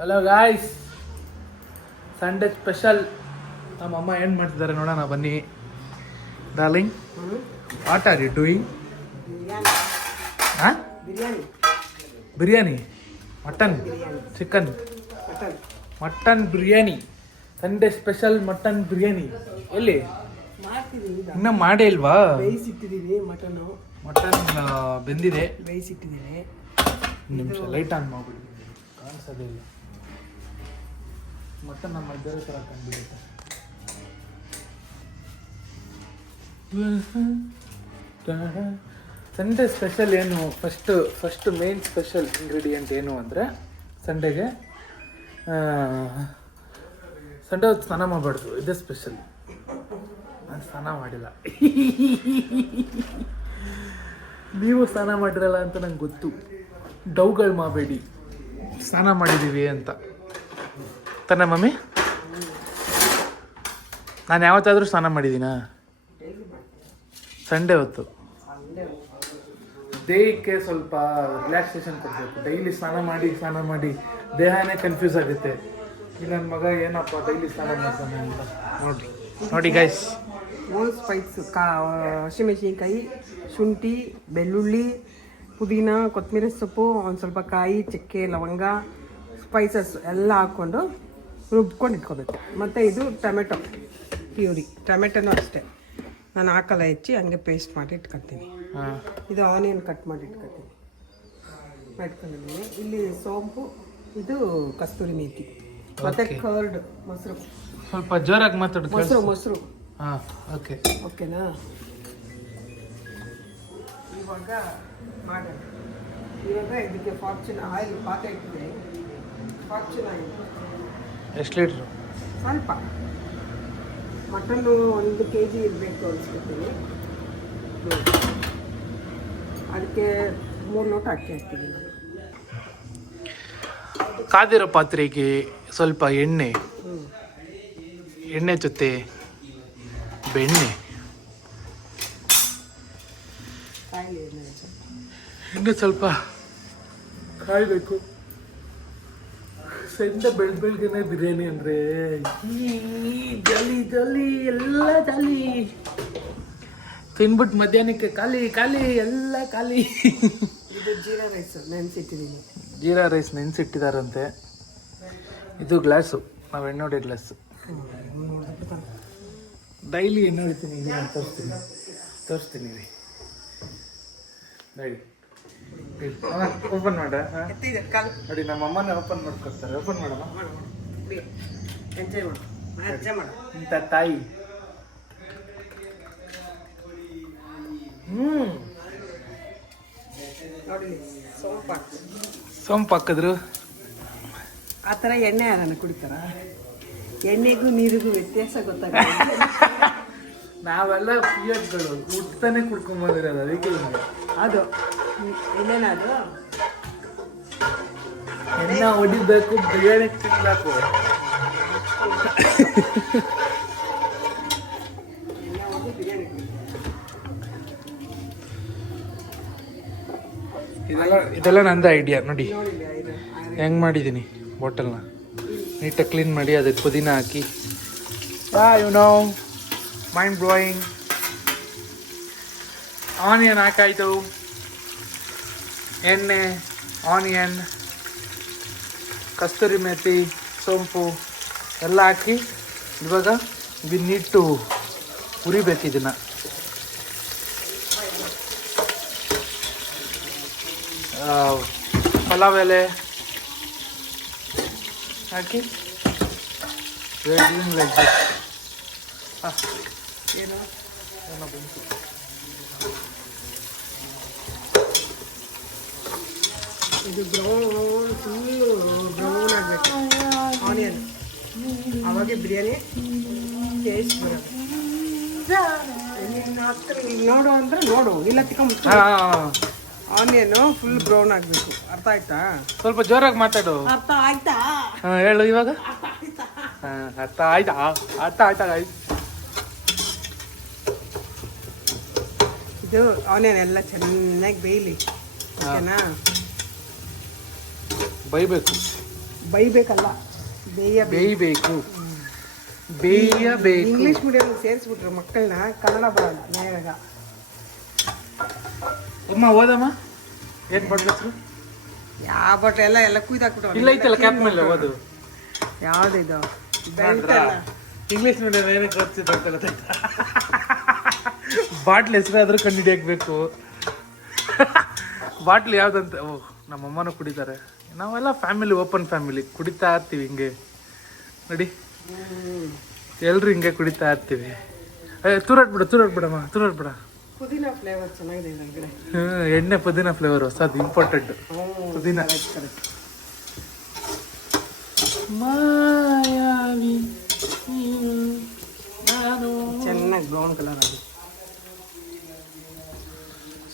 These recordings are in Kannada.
Hello guys, Sunday special. ನಮ್ಮಮ್ಮ ಏನು ಮಾಡ್ತಿದ್ದಾರೆ ನೋಡೋಣ ಬನ್ನಿ. Darling, what are you doing? ಹಾಂ, biryani, mutton, chicken, mutton biryani. Sunday special mutton biryani. ಎಲ್ಲಿ ಇನ್ನೂ ಮಾಡೇ ಇಲ್ವಾ? ಬೇಯಿಸಿಟ್ಟಿದ್ದೀನಿ. ಮಟನ್ ಬೆಂದಿದೆ, ಬೇಯಿಸಿಟ್ಟಿದ್ದೀನಿ. ನಿಮಿಷ ಲೈಟ್ ಆನ್ ಮಾಡ್ಬಿಡಿ, ಕಾಣಿಸೋದೇ ಇಲ್ಲ. ಮಟನ್ ನಮ್ಮ ಬೇರೆ ಥರ ಕಂಡುಬಿಡುತ್ತೆ. ಸಂಡೇ ಸ್ಪೆಷಲ್ ಏನು? ಫಸ್ಟ್ ಮೇನ್ ಸ್ಪೆಷಲ್ ಇಂಗ್ರೀಡಿಯೆಂಟ್ ಏನು ಅಂದರೆ, ಸಂಡೇಗೆ ಸಂಡೇ ಹೊತ್ತು ಸ್ನಾನ ಮಾಡಬಾರ್ದು. ಇದೇ ಸ್ಪೆಷಲ್. ನಾನು ಸ್ನಾನ ಮಾಡಿಲ್ಲ, ನೀವು ಸ್ನಾನ ಮಾಡಿರಲ್ಲ ಅಂತ ನಂಗೆ ಗೊತ್ತು. ಡೌಗಳು ಮಾಡಬೇಡಿ, ಸ್ನಾನ ಮಾಡಿದ್ದೀವಿ ಅಂತ ತಾನೇ ಮಮ್ಮಿ? ನಾನು ಯಾವತ್ತಾದರೂ ಸ್ನಾನ ಮಾಡಿದ್ದೀನಾ? ಸಂಡೇ ಹೊತ್ತು ದೇಹಕ್ಕೆ ಸ್ವಲ್ಪ ರಿಲ್ಯಾಕ್ಸೇಷನ್ ಕೊಡಬೇಕು. ಡೈಲಿ ಸ್ನಾನ ಮಾಡಿ ದೇಹನೇ ಕನ್ಫ್ಯೂಸ್ ಆಗುತ್ತೆ. ಈ ನನ್ನ ಮಗ ಏನಪ್ಪ ಡೈಲಿ ಸ್ನಾನ ಮಾಡ್ತಾನೆ ಅಂತ. ನೋಡಿ ಗೈಸ್, ಓಲ್ ಸ್ಪೈಸ್, ಹಸಿಮೆಣಸಿನ್ಕಾಯಿ, ಶುಂಠಿ, ಬೆಳ್ಳುಳ್ಳಿ, ಪುದೀನ, ಕೊತ್ತಂಬರಿ ಸೊಪ್ಪು, ಒಂದು ಸ್ವಲ್ಪ ಕಾಯಿ, ಚಕ್ಕೆ, ಲವಂಗ, ಸ್ಪೈಸಸ್ ಎಲ್ಲ ಹಾಕ್ಕೊಂಡು ರುಬ್ಕೊಂಡು ಇಟ್ಕೋಬೇಕು. ಮತ್ತು ಇದು ಟೊಮೆಟೊ ಪ್ಯೂರಿ. ಟೊಮೆಟೊನೂ ಅಷ್ಟೇ ನಾನು ಹಾಕಲ್ಲ, ಹೆಚ್ಚಿ ಹಂಗೆ ಪೇಸ್ಟ್ ಮಾಡಿ ಇಟ್ಕೊತೀನಿ. ಇದು ಆನಿಯನ್ ಕಟ್ ಮಾಡಿ ಇಟ್ಕೊಂಡಿದ್ದೀನಿ. ಇಲ್ಲಿ ಸೋಂಪು, ಇದು ಕಸ್ತೂರಿ ಮೇಥಿ, ಮತ್ತು ಕರ್ಡ್, ಮೊಸರು. ಸ್ವಲ್ಪ ಜೋರಾಗಿ ಮಾತಾಡು. ಮೊಸರು. ಹಾಂ, ಓಕೆನಾ? ಇವಾಗ ಮಾಡೋಣ. ಇವಾಗ ಇದಕ್ಕೆ ಫಾರ್ಚೂನ್ ಆಯಿಲ್ ಪಾತ್ರೆ ಇಟ್ಟಿದ್ದೀನಿ. ಫಾರ್ಚೂನ್ ಆಯಿಲ್ ಎಷ್ಟು ಲೀಟ್ರು? ಸ್ವಲ್ಪ. ಮಟನ್ನು 1 kg ಇರಬೇಕು ಅನ್ಸ್ಕೊತೀನಿ. ಅದಕ್ಕೆ 3 ಲೋಟ ಅಕ್ಕಿ ಹಾಕ್ತೀನಿ ನಾನು. ಕಾದಿರೋ ಪಾತ್ರೆಗೆ ಸ್ವಲ್ಪ ಎಣ್ಣೆ ಜೊತೆ ಬೆಣ್ಣೆ. ಎಣ್ಣೆ ಸ್ವಲ್ಪ ಕಾಯಬೇಕು. ಸಂಡೆ ಬೆಳಗ್ಗೆನೆ ಬಿರಿಯಾನಿ ಅಂದರೆ ಜಾಲಿ ಎಲ್ಲ ಜಾಲಿ. ತಿನ್ಬಿಟ್ಟು ಮಧ್ಯಾಹ್ನಕ್ಕೆ ಖಾಲಿ ಎಲ್ಲ ಖಾಲಿ. ಇದು ಜೀರಾ ರೈಸ್ ನೆನೆಸಿಟ್ಟಿದ್ದೀನಿ. ಜೀರಾ ರೈಸ್ ನೆನೆಸಿಟ್ಟಿದ್ದಾರಂತೆ. ಇದು ಗ್ಲಾಸು, ನಾವು ಎಣ್ಣೆ ಹೊಡೆಯೋ ಗ್ಲಾಸು. ಡೈಲಿ ಎಣ್ಣೆ ಹೊಡಿತೀನಿ, ನಾನು ತೋರಿಸ್ತೀನಿ ರೀ. ನೋಡಿ, ಓಪನ್ ಮಾಡ. ನೋಡಿ, ನಮ್ಮ ಅಮ್ಮನೇ ಓಪನ್ ಮಾಡ್ಕೊಡ್ತಾರೆ. ಓಪನ್ ಮಾಡಮ್ಮ, ಎಂಜಾಯ್ ಮಾಡು ಇಂಥ ತಾಯಿ. ನೋಡಿ, ಸೋಂಪು ಹಾಕಿದ್ರು. ಆ ಥರ ಎಣ್ಣೆ ಯಾರನ್ನ ಕುಡಿತಾರ? ಎಣ್ಣೆಗೂ ನೀರಿಗೂ ವ್ಯತ್ಯಾಸ ಗೊತ್ತಾಗ. ನಾವೆಲ್ಲ ಪಿಯರ್ಗಳು ಹುಟ್ತಾನೆ ಕುಡ್ಕೊಂಬಂದಿರೋದು, ಅದಕ್ಕೆ ಅದು ಇಲ್ಲೇನ ಅದು ಎಣ್ಣೆ ಹೊಡಿಬೇಕು, ಬಿರಿಯಾನಿ ತಿನ್ಬೇಕು. ಇದೆಲ್ಲ ನಂದು ಐಡಿಯಾ. ನೋಡಿ ಹೆಂಗೆ ಮಾಡಿದ್ದೀನಿ. ಬಾಟಲ್ನ ನೀಟಾಗಿ ಕ್ಲೀನ್ ಮಾಡಿ ಅದಕ್ಕೆ ಪುದೀನ ಹಾಕಿ, ಮೈಂಡ್ ಬ್ಲೋಯಿಂಗ್. ಆನಿಯನ್ ಹಾಕಾಯ್ತು, ಎಣ್ಣೆ, ಆನಿಯನ್, ಕಸ್ತೂರಿ ಮೇಥಿ, ಸೋಂಪು ಎಲ್ಲ ಹಾಕಿ ಇವಾಗ ನೀಟು ಹುರಿಬೇಕು. ಇದನ್ನು ಪಲಾವ್ ಎಲೆ ಹಾಕಿ ಲೈಕ್ ಏನು ಬಂತು. ಇದು ಫುಲ್ಲು ಬ್ರೌನ್ ಆಗಬೇಕು ಆನಿಯನ್. ಅವಾಗೆ ಬಿರಿಯಾನಿ ಟೇಸ್ಟ್ ಬರೋದು. ನೋಡು ಅಂದರೆ ನೋಡು, ಇಲ್ಲ ತಿಕ್ಕೊಂಬಿಟ್ಟು. ಆನಿಯನು ಫುಲ್ ಬ್ರೌನ್ ಆಗಬೇಕು. ಅರ್ಥ ಆಯ್ತಾ? ಸ್ವಲ್ಪ ಜೋರಾಗಿ ಮಾತಾಡು. ಅರ್ಥ ಆಯ್ತಾ? ಹೇಳು ಇವಾಗ. ಅರ್ಥ ಆಯ್ತಾ? ಇದು ಆನಿಯನ್ ಎಲ್ಲ ಚೆನ್ನಾಗಿ ಬೇಯಲಿ. ಓಕೆನಾ? ಬೈಬೇಕು. ಬೈಬೇಕಲ್ಲ, ಬೇಯಬೇಕು. ಬೇಯಬೇಕು. ಇಂಗ್ಲೀಷ್ ಮೀಡಿಯಂ ಸೇರಿಸ್ಬಿಟ್ರು ಮಕ್ಕಳನ್ನ, ಕನ್ನಡ ಬರಲ್ಲ ಬೇಗ. ಅಮ್ಮ ಓದಮ್ಮ, ಏನು ಬಡ್ಬೇಕು? ಯಾವ ಬಟ್ಟೆ ಎಲ್ಲ ಕುಯ್ದಾಕ್ಬಿಟ್ಟು ಇಲ್ಲ ಐತಲ್ಲ ಕ್ಯಾಪ್ ಮೇಲೆ ಓದು. ಯಾವ್ದಿದು ಇಂಗ್ಲೀಷ್ ಮೀಡಿಯಂ ಏನಕ್ಕೆ ಓದ್ತಿದ್ದ ಬಾಟ್ಲ್ ಹೆಸರಾದ್ರೂ ಕಂಡು ಹಿಡಿಯಬೇಕು. ಬಾಟ್ಲ್ ಯಾವ್ದಂತ, ಓ ನಮ್ಮಮ್ಮನೂ ಕುಡಿತಾರೆ. ನಾವೆಲ್ಲ ಫ್ಯಾಮಿಲಿ, ಓಪನ್ ಫ್ಯಾಮಿಲಿ, ಕುಡಿತಾ ಇರ್ತೀವಿ ಹಿಂಗೆ ನೋಡಿ, ಎಲ್ರು ಹಿಂಗೆ ಕುಡಿತಾ ಇರ್ತೀವಿ. ತೂರಾಡ್ಬಿಡಮ್ಮ, ತೂರಾಡ್ಬಿಡ. ಪುದೀನ ಫ್ಲೇವರ್ ಚೆನ್ನಾಗಿದೆ ನನಗೆ. ಎಣ್ಣೆ ಪುದೀನ ಫ್ಲೇವರ್ ಹೊಸದು ಇಂಪಾರ್ಟೆಂಟ್. ಪುದೀನ ಮಾಯಾವಿ ಚೆನ್ನಾಗಿ ಬ್ರೌನ್ ಕಲರ್ ಆಗಿದೆ.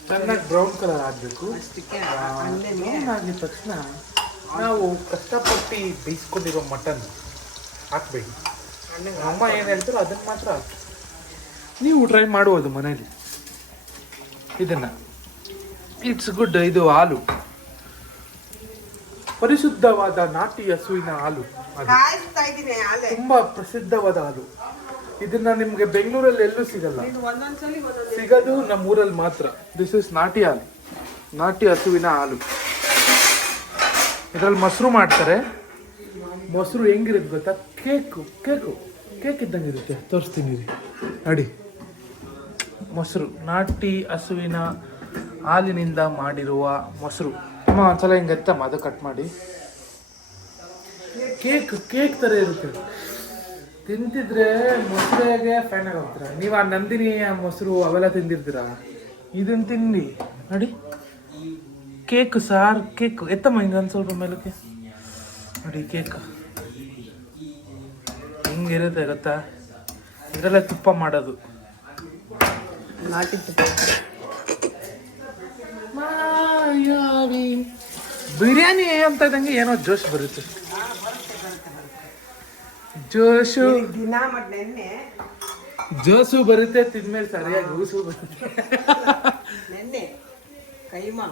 ಚೆನ್ನಾಗಿ ಬ್ರೌನ್ ಕಲರ್ ಆಗಬೇಕು. ಅಷ್ಟಕ್ಕೆ ಆಗಿದ ತಕ್ಷಣ ನಾವು ಕಷ್ಟಪಟ್ಟು ಬೇಯಿಸ್ಕೊಂಡಿರೋ ಮಟನ್ ಹಾಕ್ಬೇಡಿ. ಅಮ್ಮ ಏನು ಹೇಳ್ತಾರೋ ಅದನ್ನು ಮಾತ್ರ ಹಾಕಿ. ನೀವು ಟ್ರೈ ಮಾಡ್ಬೋದು ಮನೇಲಿ ಇದನ್ನು. It's good. ಇದು ಹಾಲು, ಪರಿಶುದ್ಧವಾದ ನಾಟಿ ಹಸುವಿನ ಹಾಲು. ಅದು ತುಂಬ ಪ್ರಸಿದ್ಧವಾದ ಹಾಲು. ಇದನ್ನ ನಿಮಗೆ ಬೆಂಗಳೂರಲ್ಲಿ ಎಲ್ಲೂ ಸಿಗಲ್ಲ, ಸಿಗೋದು ನಮ್ಮ ಊರಲ್ಲಿ ಮಾತ್ರ. ದಿಸ್ ಇಸ್ ನಾಟಿ ಹಾಲು, ನಾಟಿ ಹಸುವಿನ ಹಾಲು. ಇದರಲ್ಲಿ ಮೊಸರು ಮಾಡ್ತಾರೆ. ಮೊಸರು ಹೆಂಗಿರುತ್ತೆ ಗೊತ್ತಾ? ಕೇಕ್ ಇದ್ದಂಗೆ ಇರುತ್ತೆ. ತೋರಿಸ್ತೀನಿ ರೀ, ನೋಡಿ. ಮೊಸರು ನಾಟಿ ಹಸುವಿನ ಹಾಲಿನಿಂದ ಮಾಡಿರುವ ಮೊಸರು. ಅಮ್ಮ ಒಂದ್ಸಲ ಹಿಂಗೆ ಎತ್ತಮ್ಮ, ಅದು ಕಟ್ ಮಾಡಿ. ಕೇಕ್ ಥರ ಇರುತ್ತೆ. ತಿಂತಿದ್ರೆ ಮೊಸರಿಗೆ ಫ್ಯಾನ್ ಆಗೋಗ್ತೀರ ನೀವು. ಆ ನಂದಿನಿ ಮೊಸರು ಅವೆಲ್ಲ ತಿಂದಿರ್ತೀರ, ಇದನ್ನು ತಿನ್ನಿ ನೋಡಿ. ಕೇಕ್ ಸಾರ್, ಕೇಕ್ ಎತ್ತಮ್ಮ ಹಿಂಗೆ ಒಂದು ಸ್ವಲ್ಪ ಮೇಲಕ್ಕೆ ನೋಡಿ. ಕೇಕ್ ಹಿಂಗಿರುತ್ತೆ ಗೊತ್ತಾ? ಇದರಲ್ಲೇ ತುಪ್ಪ ಮಾಡೋದು, ನಾಟಿ ತುಪ್ಪ. ಮಾಯಾವಿ ಬಿರಿಯಾನಿ ಅಂತ ಇದ್ದಂಗೆ ಏನೋ ಜೋಶ್ ಬರುತ್ತೆ. ದಿನ ನೆನ್ನೆ ಜೋಸು ಬರುತ್ತೆ, ತಿಂದ್ಮೇಲೆ ಸರಿಯಾಗಿ ಊಸು ಬರುತ್ತೆ. ನೆನ್ನೆ ಕೈಮಾ,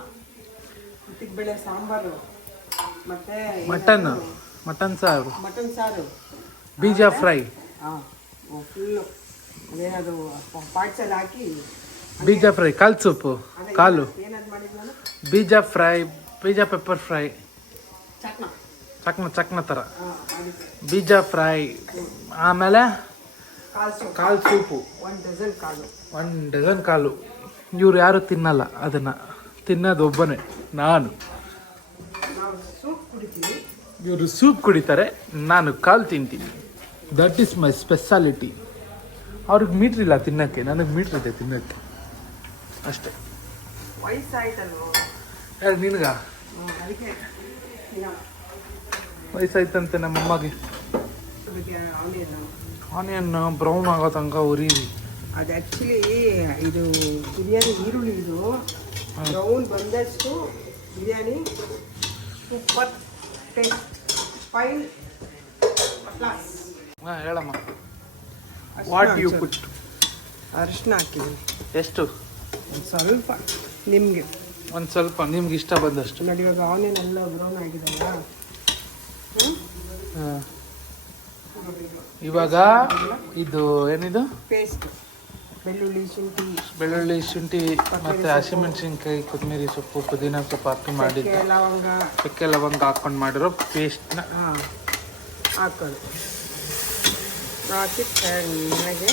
ಬೇಳೆ ಸಾಂಬಾರು, ಮತ್ತೆ ಮಟನ್ ಸಾರು, ಮಟನ್ ಸಾರು, ಬೀಜ ಫ್ರೈ. ಫುಲ್ಲು ಅದೇನದು ಪಾರ್ಟ್ಸಲ್ಲಿ ಹಾಕಿ ಬೀಜ ಫ್ರೈ, ಕಾಲು ಸೊಪ್ಪು, ಕಾಲು ಬೀಜ ಫ್ರೈ, ಬೀಜ ಪೆಪ್ಪರ್ ಫ್ರೈ, ಚಕ್ನ ಥರ ಬೀಜ ಫ್ರೈ. ಆಮೇಲೆ ಕಾಲು ಸೂಪು, 1 ಡಜನ್ ಕಾಲು. ಇವ್ರು ಯಾರು ತಿನ್ನಲ್ಲ ಅದನ್ನು, ತಿನ್ನೋದು ಒಬ್ಬನೇ ನಾನು. ಇವರು ಸೂಪ್ ಕುಡಿತಾರೆ, ನಾನು ಕಾಲು ತಿಂತೀನಿ. That is my speciality. ಅವ್ರಿಗೆ ಮೀಟ್ರ್ ಇಲ್ಲ ತಿನ್ನೋಕ್ಕೆ, ನನಗೆ ಮೀಟ್ರ್ ಇದೆ ತಿನ್ನೋಕ್ಕೆ ಅಷ್ಟೇ. ಯಾರು ನಿನಗ ವಯಸ್ಸಾಯ್ತಂತೆ ನಮ್ಮಮ್ಮಗೆ. ಆನಿಯನ್ ಬ್ರೌನ್ ಆಗೋ ತನಕ ಉರೀರಿ. ಅದು ಆ್ಯಕ್ಚುಲಿ ಇದು ಬಿರಿಯಾನಿ ಈರುಳ್ಳಿ, ಇದು ಬ್ರೌನ್ ಬಂದಷ್ಟು biryani super taste, fine class. ಹಾಂ ಹೇಳಮ್ಮ. What you put? ಅರಿಶಿನ ಹಾಕಿದ್ದೀನಿ. ಎಷ್ಟು? ಒಂದು ಸ್ವಲ್ಪ ನಿಮಗೆ, ಒಂದು ಸ್ವಲ್ಪ ನಿಮ್ಗೆ ಇಷ್ಟ ಬಂದಷ್ಟು. ನೋಡಿ ಇವಾಗ ಆನಿಯನ್ ಎಲ್ಲ ಬ್ರೌನ್ ಆಗಿದೆಲ್ಲ. ಹಾಂ, ಇವಾಗ ಇದು ಏನಿದು ಪೇಸ್ಟ್, ಬೆಳ್ಳುಳ್ಳಿ ಶುಂಠಿ ಮತ್ತು ಹಸಿಮೆಣಸಿನ್ಕಾಯಿ, ಕೊತ್ತಂಬರಿ ಸೊಪ್ಪು, ಪುದೀನ ಸೊಪ್ಪು ಹಾಕಿ ಮಾಡಿದ್ದು, ಚಕ್ಕೆ ಲವಂಗ ಹಾಕ್ಕೊಂಡು ಮಾಡಿರೋ ಪೇಸ್ಟ್ನ ಹಾಕೋದು. ಹಾಕಿ ಚೆನ್ನಾಗಿ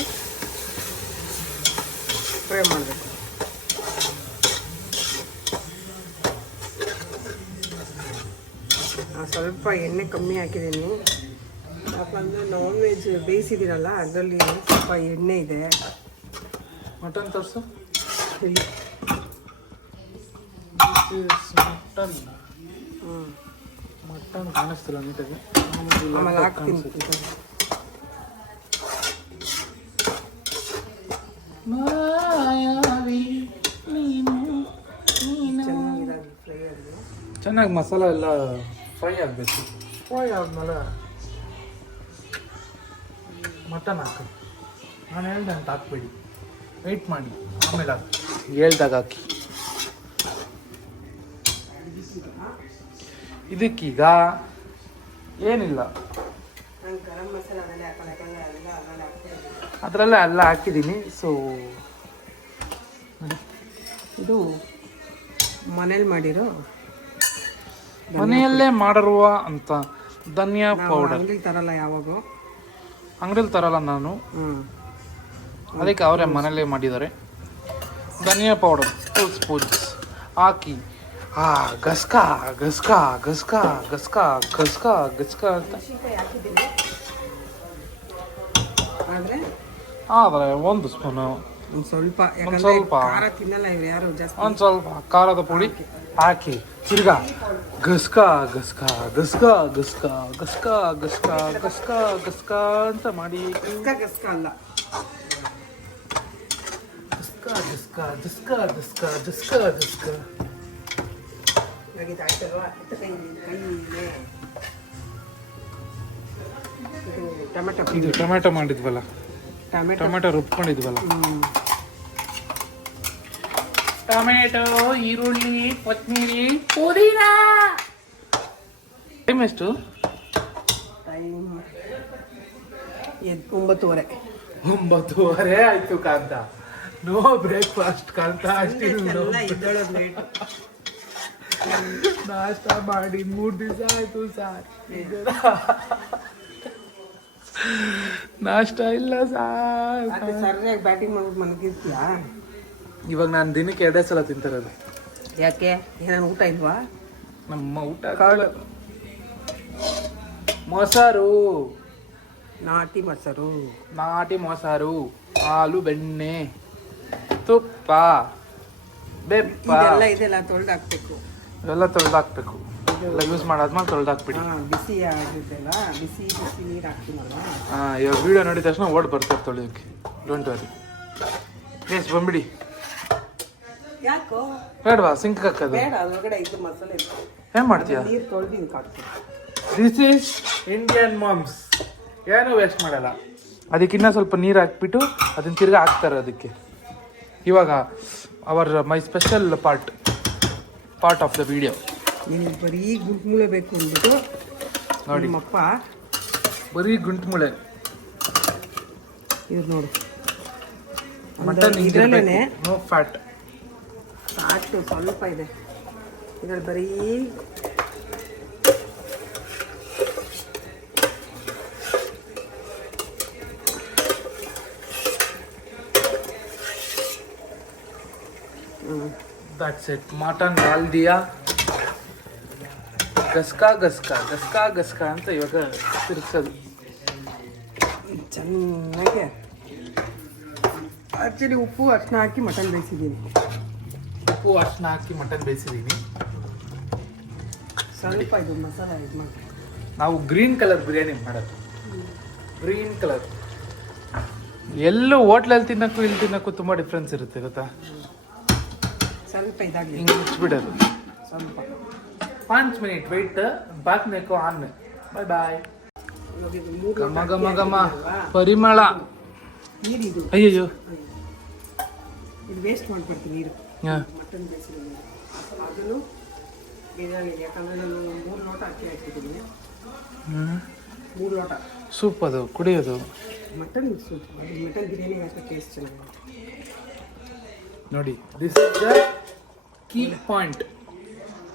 ಫ್ರೈ ಮಾಡಬೇಕು. ಸ್ವಲ್ಪ ಎಣ್ಣೆ ಕಮ್ಮಿ ಹಾಕಿದ್ದೀನಿ, ಯಾಕಂದರೆ ನಾನ್ ವೆಜ್ ಬೇಯಿಸಿದ್ದೀರಲ್ಲ ಅದರಲ್ಲಿ ಸ್ವಲ್ಪ ಎಣ್ಣೆ ಇದೆ. ಮಟನ್ ತೋರಿಸು. ಇಲ್ಲಿ ಮಟನ್ ಕಾಣಿಸ್ತಿಲ್ಲ ನೀಟಾಗಿ. ಆಮೇಲೆ ಹಾಕ್ತೀನಿ. ಚೆನ್ನಾಗಿ ಮಸಾಲ ಎಲ್ಲ ಫ್ರೈ ಆಗಬೇಕು. ಫ್ರೈ ಆದಮೇಲೆ ಮಟನ್ ಹಾಕಿ. ನಾನು ಹೇಳ್ದೆ ಅಂತ ಹಾಕ್ಬೇಡಿ, ವೆಯ್ಟ್ ಮಾಡಿ ಆಮೇಲೆ ಹಾಕಿ. ಹೇಳ್ದಾಗ ಹಾಕಿ. ಇದಕ್ಕೀಗ ಏನಿಲ್ಲ, ನಾನು ಗರಂ ಮಸಾಲ ಅದೆಲ್ಲ ಹಾಕೊಳ್ಳೋಕ್ಕೆಲ್ಲ ಅದೆಲ್ಲ ಅದರಲ್ಲಿ ಹಾಕ್ತಿರೋದು. ಅದರಲ್ಲೇ ಎಲ್ಲ ಹಾಕಿದ್ದೀನಿ. ಸೊ ಇದು ಮನೇಲಿ ಮಾಡಿರೋ ಮನೆಯಲ್ಲೇ ಮಾಡಿರುವ ಅಂತ ಧನಿಯಾ ಪೌಡರ್. ಅಂಗಡಿ ತರಲ್ಲ ಯಾವಾಗೂ. ಅಂಗಡಿಲಿ ತರಲ್ಲ ನಾನು, ಅದಕ್ಕೆ ಅವರೇ ಮನೆಯಲ್ಲೇ ಮಾಡಿದ್ದಾರೆ. ಧನಿಯಾ ಪೌಡರ್ 2 ಸ್ಪೂನ್ಸ್ ಹಾಕಿ ಗಸ್ಕಾ ಗಸ್ಕಾ ಗಸ್ಕಾ ಗಸ್ಕಾ ಗಸ್ಕಾ ಗಸ್ಕಾ ಅಂತ. ಆದರೆ ಆದರೆ 1 ಸ್ಪೂನು, ಒಂದು ಸ್ವಲ್ಪ, ಒಂದು ಯಾಕಂದ್ರೆ ಸ್ವಲ್ಪ, ಖಾರ ತಿನ್ನಲ್ಲ ಇವ್ರು ಯಾರು ಜಾಸ್ತಿ. ಒಂದು ಸ್ವಲ್ಪ ಖಾರದ ಪುಡಿ ಹಾಕಿ ತಿರ್ಗಾ ಗಸ್ಕಾ ಗಸ್ಕಾ ಗಸ್ಕಾ ಗಸ್ಕಾ ಗಸ್ಕಾ ಗಸ್ಕಾ ಗಸ್ಕಾ ಗಸ್ಕಾ ಅಂತ ಮಾಡಿ. ಗಸ್ಕ ಅಲ್ಲ, ಗಸ್ಕಾ ಗಸ್ಕಾ ಗಸ್ಕಾ ಗಸ್ಕಾ ಗಸ್ಕಾ ಗಸ್ಕಾ. ಇವಾಗ ಇದು ಆಯ್ತಲ್ವಾ, ಕೈ ಇದೆ. ಇದು ಟೊಮೆಟೊ ಇದು ಟೊಮೆಟೊ ಮಾಡಿದ್ವಲ್ಲ, ಟೊಮೆಟೊ ಟೊಮೆಟೊ ರುಬ್ಕೊಂಡಿದ್ವಲ್ಲ, ಟೊಮೆಟೊ, ಈರುಳ್ಳಿ, ಕೊತ್ತಂಬರಿ, ಪುದೀನ. ಟೈಮ್ ಎಷ್ಟು? ಟೈಮ್ 9:30. 9:30 ಆಯ್ತು ಕಾಂತ. ನೋ ಬ್ರೇಕ್ಫಾಸ್ಟ್ ಕಾಂತ. ಎಲ್ಲ ಇದ್ದಳೋದು ಲೇಟ್. ನಾಷ್ಟ ಮಾಡಿ 3 ದಿವಸ ಆಯ್ತು ಸರ್. ನಾಷ್ಟ ಇಲ್ಲ ಸರ್. ಸರಿಯಾಗಿ ಬ್ಯಾಟಿಂಗ್ ಮಾಡ್ಬಿಟ್ಟು ಮನಗಿರ್ತೀಯಾ? ಇವಾಗ ನಾನು ದಿನಕ್ಕೆ 2 ಸಲ ತಿಂತಿರೋದು. ಯಾಕೆ, ಏನೇನು ಊಟ ಇಲ್ವಾ? ನಮ್ಮ ಊಟ ಮೊಸರು, ನಾಟಿ ಮೊಸರು, ನಾಟಿ ಮೊಸರು, ಹಾಲು, ಬೆಣ್ಣೆ, ತುಪ್ಪ, ಬೆಪ್ಪ ಇದೆಲ್ಲ ತೊಳೆದು ಹಾಕ್ಬೇಕು. ಇವೆಲ್ಲ ತೊಳೆದಾಕ್ಬೇಕು. ಎಲ್ಲ ಯೂಸ್ ಮಾಡಾದ್ಮೇಲೆ ತೊಳೆದಾಕ್ಬಿಡಿ. ಬಿಸಿ ಆಗಿದ್ದೆಲ್ಲ, ಬಿಸಿ ಬಿಸಿ ನೀರು ಹಾಕ್ತೀನಲ್ಲ. ಇವಾಗ ವಿಡಿಯೋ ನೋಡಿದ ತಕ್ಷಣ ಓಡ್ ಬರ್ತಾರೆ ತೊಳೆಯೋಕ್ಕೆ. Don't worry. ಎಸ್ ಬಂದ್ಬಿಡಿ. ಯಾಕೋ ಬೇಡವಾ ಸಿಂಕ್ ಹಾಕೋದು? ಬೇಡ, ಅದೊಳಗಡೆ ಇದು ಮಸಾಲೆ ಇತ್ತು. ಏನ್ ಮಾಡ್ತೀಯಾ? ನೀರು ತೊಳೆದು ಇದಕ್ಕೆ ಹಾಕ್ತೀನಿ. This is Indian moms. ಏನೂ ವೇಸ್ಟ್ ಮಾಡಲ್ಲ. ಅದಕ್ಕಿನ್ನ ಸ್ವಲ್ಪ ನೀರು ಹಾಕ್ಬಿಟ್ಟು ಅದನ್ನ ತಿರ್ಗಾ ಹಾಕ್ತಾರೆ ಅದಕ್ಕೆ. ಇವಾಗ ಅವರ್ my special part of the video. ನಿನಗೆ ಬರೀ ಗುಂಟ್ಮೂಳೆ ಬೇಕು ಅಂದ್ಬಿಟ್ಟು ನೋಡಿ, ನಮ್ಮಪ್ಪ ಬರೀ ಗುಂಟ್ಮೂಳೆ. ಇದು ನೋಡು, ಮಟನ್ ಇದರಲ್ಲೇನೆ ನೋ ಫ್ಯಾಟ್. ಸಾಕು, ಸ್ವಲ್ಪ ಇದೆ ಇದ್ರಲ್ಲಿ ಬರೀ That's it. ಮಟನ್ डाल दिया. ಗಸ್ಕಾ ಗಸ್ಕಾ ಗಸ್ಕಾ ಗಸ್ಕಾ ಅಂತ ಇವಾಗ ತಿರ್ಗ್ಸೋದು ಚೆನ್ನಾಗಿ. ಆ್ಯಕ್ಚುಲಿ ಉಪ್ಪು ಅರ್ಶಿನ ಹಾಕಿ ಮಟನ್ ಬೇಯಿಸಿದ್ದೀನಿ. ಉಪ್ಪು ಅರ್ಶಿನ ಹಾಕಿ ಮಟನ್ ಬೇಯಿಸಿದ್ದೀನಿ. ಸ್ವಲ್ಪ ಇದು ಮಸಾಲ ಇದು ಮಾಡಿ. ನಾವು ಗ್ರೀನ್ ಕಲರ್ ಬಿರಿಯಾನಿ ಮಾಡೋದು. Green colour. ಎಲ್ಲೂ ಹೋಟ್ಲಲ್ಲಿ ತಿನ್ನೋಕ್ಕೂ ಇಲ್ಲಿ ತಿನ್ನೋಕ್ಕೂ ತುಂಬ ಡಿಫ್ರೆನ್ಸ್ ಇರುತ್ತೆ ಗೊತ್ತಾ. ಸ್ವಲ್ಪ ಇದಾಗಲಿ, ಹಿಂಗೆ ಮುಚ್ಚಿಬಿಡೋದು. ಸ್ವಲ್ಪ 5 ಮಿನಿಟ್ ವೆಯ್ಟ್. ಬಾತ್ ಮೇಕೋ ಆನ್. ಬಾಯ್ ಬಾಯ್. ಇವಾಗ ಇದು 3 ಘಮ ಘಮ ಘಮ ಪರಿಮಳ. ನೀರಿದು ಅಯ್ಯಯ್ಯೋ, ಇದು ವೇಸ್ಟ್ ಮಾಡ್ಬಿಡ್ತೀನಿ ನೀರು. ಹಾಂ, ಮಟನ್ ಬೇಯಿಸಿದ್ದೀನಿ ಅದನ್ನು ಬಿರಿಯಾನಿ. ಯಾಕಂದರೆ ನಾನು 3 ಲೋಟ ಅಕ್ಕಿ ಹಾಕಿದ್ದೀನಿ. 3 ಲೋಟ ಸೂಪ್ ಅದು ಕುಡಿಯೋದು. Mutton soup. ಮಟನ್ ಬಿರಿಯಾನಿ ಹಾಕೋ ಟೇಸ್ಟ್ ಚೆನ್ನಾಗಿ. ನೋಡಿ, this is the key point.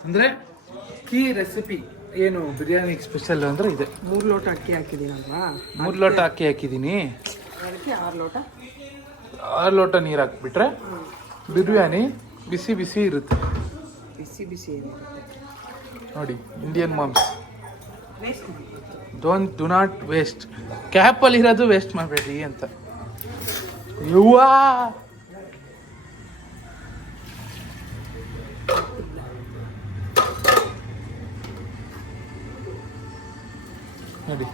ಅಂದರೆ ಕೀ ರೆಸಿಪಿ ಏನು ಬಿರಿಯಾನಿ ಸ್ಪೆಷಲ್ ಅಂದರೆ ಇದೆ. 3 ಲೋಟ ಅಕ್ಕಿ ಹಾಕಿದ್ದೀನಲ್ವಾ, 3 ಲೋಟ ಅಕ್ಕಿ ಹಾಕಿದ್ದೀನಿ. ಅದಕ್ಕೆ 6 ಲೋಟ 6 ಲೋಟ ನೀರು ಹಾಕ್ಬಿಟ್ರೆ ಬಿರಿಯಾನಿ ಬಿಸಿ ಬಿಸಿ ಇರುತ್ತೆ. ಬಿಸಿ ಬಿಸಿ ಏನಿರುತ್ತೆ ನೋಡಿ, Indian moms. Waste do not waste. ಕ್ಯಾಪಲ್ಲಿರೋದು ವೇಸ್ಟ್ ಮಾಡಬೇಡ್ರಿ ಅಂತ. ಯುವಾ ನೋಡಿ,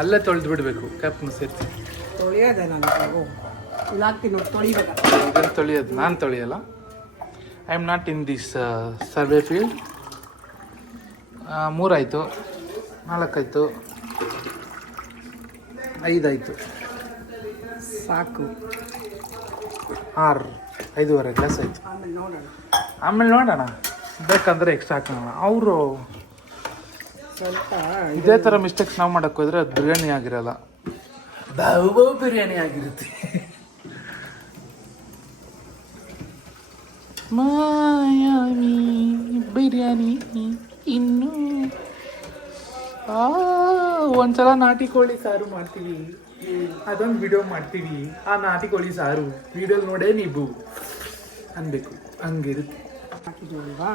ಅಲ್ಲೇ ತೊಳೆದು ಬಿಡಬೇಕು ಕ್ಯಾಪ್ನ ಸೇರಿಸಿ. ತೊಳೆಯೋದೆ ನಾನು ಇಲ್ಲಿ ಹಾಕ್ತೀನಿ ನೋಡಿ, ತೊಳಿಬೇಕಾ? ಇದನ್ನು ತೊಳೆಯೋದು ನಾನು ತೊಳೆಯಲ್ಲ. I am not in this survey field. 3 ಆಯಿತು, 4 ಆಯಿತು, 5 ಆಯಿತು, ಸಾಕು. 6, 5.5 ಗ್ಲಾಸ್ ಆಯಿತು. ಆಮೇಲೆ ನೋಡೋಣ. ಆಮೇಲೆ ನೋಡೋಣ, ಬೇಕಂದರೆ ಎಕ್ಸ್ಟ್ರಾ ಹಾಕೋಣ. ಅವರು ಸ್ವಲ್ಪ ಇದೇ ಥರ ಮಿಸ್ಟೇಕ್ಸ್ ನಾವು ಮಾಡಕ್ಕೆ ಹೋದ್ರೆ ಅದು ಬಿರಿಯಾನಿ ಆಗಿರಲ್ಲ, ಬಾವು ಬಿರಿಯಾನಿ ಆಗಿರುತ್ತೆ. ಮಾಯಾವಿ ಬಿರಿಯಾನಿ ಇನ್ನು ಒಂದ್ಸಲ ನಾಟಿ ಕೋಳಿ ಸಾರು ಮಾಡ್ತೀವಿ, ಅದೊಂದು ವಿಡಿಯೋ ಮಾಡ್ತೀವಿ. ಆ ನಾಟಿ ಕೋಳಿ ಸಾರು ವಿಡಿಯೋ ನೋಡೇ ನೀವು ಅನ್ಬೇಕು, ಹಂಗಿರುತ್ತೆ. ಹಾಕಿದ್ದೀವಲ್ವಾ,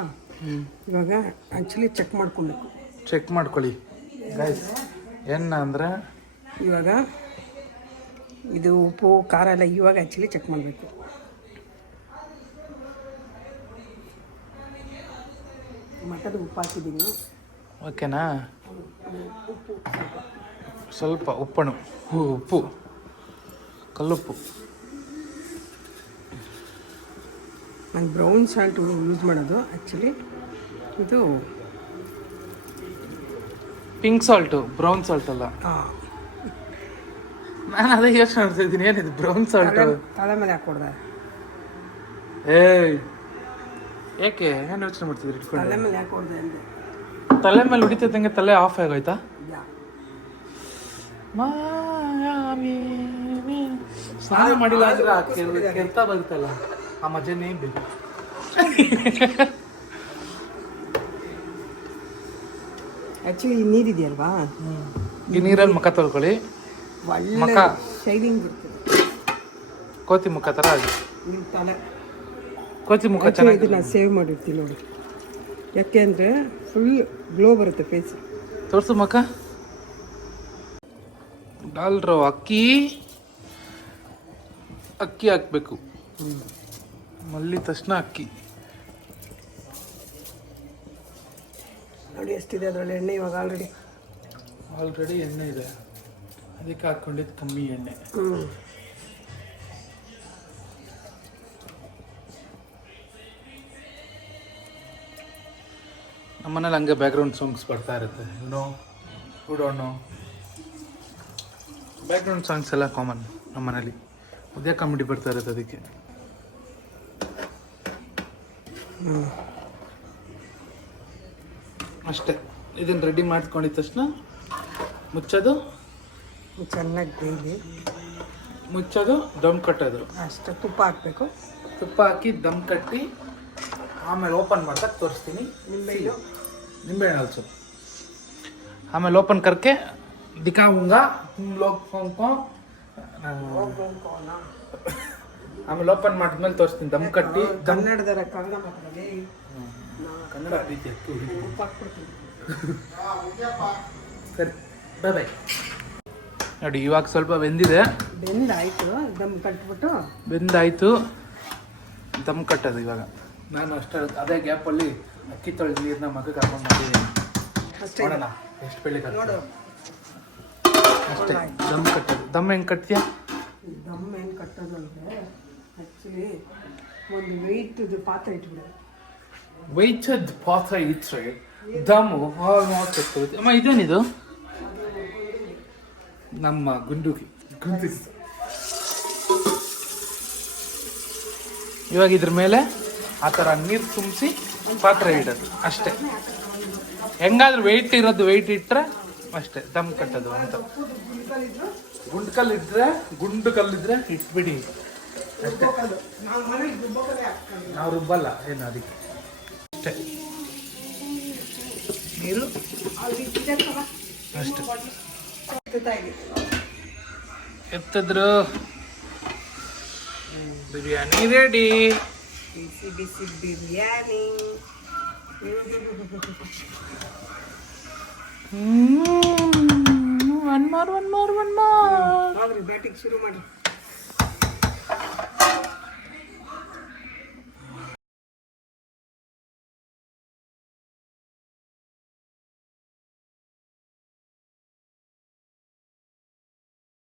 ಇವಾಗ ಆ್ಯಕ್ಚುಲಿ ಚೆಕ್ ಮಾಡ್ಕೊಳ್ಬೇಕು. ಚೆಕ್ ಮಾಡ್ಕೊಳ್ಳಿ ಗೈಸ್. ಅಂದರೆ ಇವಾಗ ಇದು ಉಪ್ಪು ಖಾರ ಎಲ್ಲ ಇವಾಗ ಆ್ಯಕ್ಚುಲಿ ಚೆಕ್ ಮಾಡಬೇಕು. ಮಟನ್ ಉಪ್ಪು ಹಾಕಿದ್ದೀನಿ. ಓಕೆನಾ? ಸ್ವಲ್ಪ ಉಪ್ಪು ಕಲ್ಲುಪ್ಪು. ನಾನು ಬ್ರೌನ್ ಸಾಲ್ಟ್ ಯೂಸ್ ಮಾಡೋದು. ಆ್ಯಕ್ಚುಲಿ ಇದು ಪಿಂಕ್ ಸಾಲ್ಟು, ಬ್ರೌನ್ ಸಾಲ್ಟ್ ಅಲ್ಲ. ನಾನು ಅದೇ ಯೋಚನೆ ಮಾಡ್ತಾ ಇದ್ದೀನಿ, ಏನಿದು ಬ್ರೌನ್ ಸಾಲ್ಟ್ ತಲೆ ಮೇಲೆ ಹಾಕೊಡ್ದೆ. ಏಯ್ ಏಕೆ ಏನು ಯೋಚನೆ ಮಾಡ್ತಿದ್ರಿ ಇಟ್ಕೊಂಡು? ತಲೆ ಮೇಲೆ ಹಾಕೊಡ್ದೆ ಅಂದೆ. ತಲೆ ಮೇಲೆ ಹೊಡಿತೈತಂಗೆ ತಲೆ ಆಫ್ ಆಗೋಯ್ತಾ? ಸ್ನಾನ ಮಾಡಿಲ್ಲ ಅಂದ್ರೆ ಕೆರ್ತಾ ಬರುತ್ತಲ್ಲ, ಆ ಮಜಾನೇ ಬೇಕು. ಆ್ಯಕ್ಚುಲಿ ಈ ನೀರಿದೆಯಲ್ವಾ, ಈ ನೀರಲ್ಲಿ ಮುಖ ತೊಳ್ಕೊಳ್ಳಿ. ಒಳ್ಳೆ ಶೈನಿಂಗ್ ಬರ್ತದೆ. ಕೋತಿ ಮುಖ ಥರ ಆಗುತ್ತೆ. ನಿಮ್ಮ ತಲೆ ಕೋತಿ ಮುಖ ಆ್ಯಕ್ಚುಲಿ ಚೆನ್ನಾಗಿ ಇದನ್ನ ಸೇವ್ ಮಾಡಿರ್ತೀನಿ ನೋಡಿ, ಯಾಕೆ ಅಂದರೆ ಫುಲ್ ಗ್ಲೋ ಬರುತ್ತೆ ಫೇಸ್. ತೋರಿಸು ಮುಖ. ಡಾಲ್ರೋ ಅಕ್ಕಿ ಹಾಕಬೇಕು. ಮಲ್ಲಿ ತಕ್ಷಣ ಅಕ್ಕಿ ನೋಡಿ ಎಷ್ಟಿದೆ ಅದರಲ್ಲಿ ಎಣ್ಣೆ ಇವಾಗ ಆಲ್ರೆಡಿ ಎಣ್ಣೆ ಇದೆ, ಅದಕ್ಕೆ ಹಾಕ್ಕೊಂಡಿದ್ದು ಕಮ್ಮಿ ಎಣ್ಣೆ. ನಮ್ಮನೇಲಿ ಹಂಗೆ ಬ್ಯಾಕ್ಗ್ರೌಂಡ್ ಸಾಂಗ್ಸ್ ಬರ್ತಾ ಇರುತ್ತೆ. ಬ್ಯಾಕ್ಗ್ರೌಂಡ್ ಸಾಂಗ್ಸ್ ಎಲ್ಲ ಕಾಮನ್ ನಮ್ಮನೇಲಿ. ಅದೇ ಕಾಮಿಡಿ ಬರ್ತಾ ಇರುತ್ತೆ ಅದಕ್ಕೆ. ಅಷ್ಟೇ. ಇದನ್ನು ರೆಡಿ ಮಾಡ್ಕೊಂಡಿದ್ದ ತಕ್ಷಣ ಮುಚ್ಚೋದು, ಚೆನ್ನಾಗಿ ಬೇಯಲಿ. ಮುಚ್ಚೋದು, ದಮ್ ಕಟ್ಟೋದು ಅಷ್ಟೇ. ತುಪ್ಪ ಹಾಕಬೇಕು. ತುಪ್ಪ ಹಾಕಿ ದಮ್ ಕಟ್ಟಿ ಆಮೇಲೆ ಓಪನ್ ಮಾಡ್ದಾಗ ತೋರಿಸ್ತೀನಿ. ನಿಂಬೆಹಣ್ಣು ಅಲ್ಸು. ಆಮೇಲೆ ಓಪನ್ ಕರ್ಕೆ ದಿಕ್ಕಾಂಗ ಆಮೇಲೆ ಓಪನ್ ಮಾಡಿದ್ಮೇಲೆ ತೋರಿಸ್ತೀನಿ ದಮ್ ಕಟ್ಟಿ. ಕನ್ನಡದರ ಕನ್ನಡ ಮಾತಾಡಲಿ. ಕನ್ನಡ ಪ್ರೀತಿ ಸರಿ, ಬಾಯ್ ಬಾಯ್. ನೋಡಿ ಇವಾಗ ಸ್ವಲ್ಪ ಬೆಂದಿದೆ. ಬೆಂದಾಯ್ತು, ದಮ್ ಕಟ್ಬಿಟ್ಟು ಬೆಂದಾಯ್ತು, ದಮ್ ಕಟ್ಟೋದು ಇವಾಗ. ನಾನು ಅಷ್ಟೇ ಅದೇ ಗ್ಯಾಪಲ್ಲಿ ಅಕ್ಕಿ ತೊಳೆದು ನೀರನ್ನ ಮಗಕ್ಕೆ ಹಾಕೊಂಡು ಮಾಡಿದ್ದೀನಿ. ಅಷ್ಟೇ. ನೋಡೋಣ ಎಷ್ಟು ಬೆಳಿಗ್ಗೆ ನೋಡು. ಅಷ್ಟೇ. ದಮ್ ಕಟ್ಟೋದು. ದಮ್ ಹೆಂಗೆ ಕಟ್ತೀಯ? ದಮ್ ಏನು ಕಟ್ಟೋದು ಅಂದರೆ ಆ್ಯಕ್ಚುಲಿ ಒಂದು ವೆಯ್ಟದು ಪಾತ್ರೆ ಇಟ್ಬಿಡೋದು. ವೆಯ್ಟೆಡ್ ಪಾತ್ರೆ ಇಟ್ಟರೆ ದಮ್ಮು ಆಲ್ಮೋಸ್ಟ್ ಎತ್ತುತ್ತೆ. ಅಮ್ಮ ಇದೇನಿದು? ನಮ್ಮ ಗುಂಡುಗಿ. ಇವಾಗ ಇದ್ರ ಮೇಲೆ ಆ ಥರ ನೀರು ತುಂಬಿಸಿ ಪಾತ್ರೆ ಇಡೋದು ಅಷ್ಟೇ. ಹೆಂಗಾದ್ರೂ ವೆಯ್ಟ್ ಇರೋದು ವೆಯ್ಟ್ ಇಟ್ಟರೆ ಅಷ್ಟೇ ದಮ್ ಕಟ್ಟೋದು ಅಂತ. ಗುಂಡು ಕಲ್ಲಿದ್ರೆ ಇಟ್ಬಿಡಿ ಅಷ್ಟೇ. ನಾವು ರುಬ್ಬಲ್ಲ ಏನು ಅದಕ್ಕೆ. ಅಷ್ಟೇ ನೀರು ಅಷ್ಟೇ. ಎತ್ತಿದ್ರು ಬಿರಿಯಾನಿ ರೆಡಿ. ಬಿಸಿ ಬಿಸಿ ಬಿರಿಯಾನಿ. ಒನ್ ಮೋರ್ ಬ್ಯಾಟಿಂಗ್ ಶುರು ಮಾಡಿ.